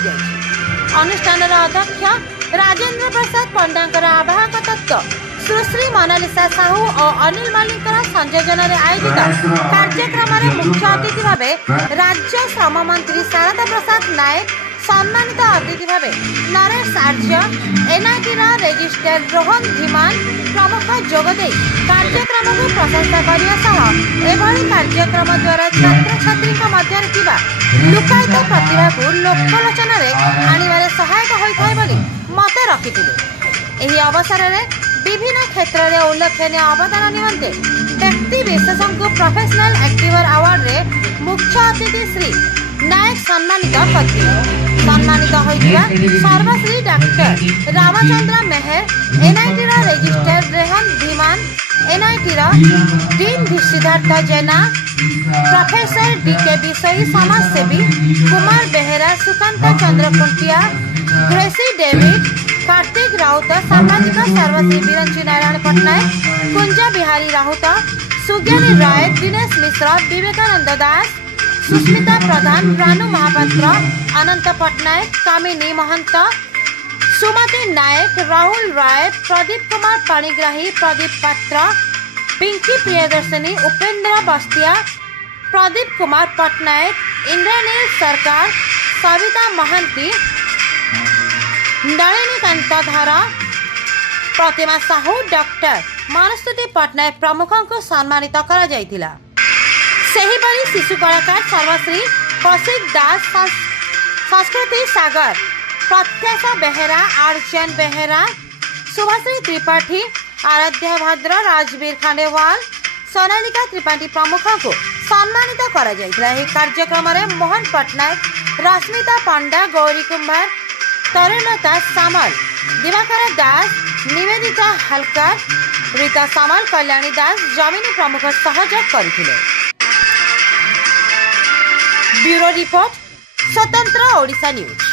अनुष्ठान अध्यक्ष राजेंद्र प्रसाद पंडा आवाहक तत्व सुश्री मोनालिसा साहू और अनिल मल्लिक संयोजन आयोजित कार्यक्रम में मुख्य अतिथि भाव राज्य श्रम मंत्री शारदा प्रसाद नायक सम्मानित अतिथि भाव नरेश आर्य एनआईटी रेजिस्ट्रार रोहन धीमान प्रमुख जोगदे कार्यक्रम को प्रशंसा करने कार्यक्रम द्वारा छात्र छात्री मध्य लुकायित प्रतिभा को लोकलोचन आने सहायक होता है मत रखी। अवसर में विभिन्न क्षेत्र में उल्लेखनीय अवदान निमंते व्यक्ति विशेष को प्रोफेशनल एक्टिवर अवार्ड रे मुख्य अतिथि श्री नायक सम्मानित करते। सम्मानित होइतिबा सर्वश्री डॉक्टर रामचंद्र मेहर एनआईटी रेजिस्ट्रार रेहन धीमान एनआईटी डीन सिद्धार्थ जेना प्रोफेसर डीके विषयी समाजसेवी कुमार बेहेरा सुकांत चंद्र कुंटिया ग्रेसी डेविड कार्तिक राउत सामाजिक सर्वश्री बिरंची नारायण पट्टनायक कुंजा बिहारी राउत सुज्ञानी राय दिनेश मिश्र विवेकानंद दास सुस्मिता प्रधान रानू महापात्र अनंत पट्टनायक कामिनी महंत सुमति नायक राहुल राय प्रदीप कुमार पाणिग्राही प्रदीप पात्र पिंकी प्रियदर्शनी उपेंद्र बस्तिया प्रदीप कुमार पट्टनायक इंद्रनील सरकार सविता महांती नलिनीकांत धर प्रतिमा साहू डॉक्टर मनस्तुति पट्टनायक प्रमुखों को सम्मानित करा जायतिला। सेहीपरि शिशु कलाकार सर्वश्री कौशिक दास संस्कृति सागर प्रत्याशा बेहेरा आर्चन बेहेरा शुभश्री त्रिपाठी आराध्या भद्र राजवीर खांडेवाल सोनालिका त्रिपाठी प्रमुखों को सम्मानित करा जायतिला। कार्यक्रम में मोहन पट्टनायक रश्मिता पंडा गौरी कुमार तरुणता सामल दिवाकर दास निवेदिता हलकर रीता सामल कल्याणी दास जमिनी प्रमुख सहयोग करथिले। ब्यूरो रिपोर्ट स्वतंत्र ओडिशा न्यूज।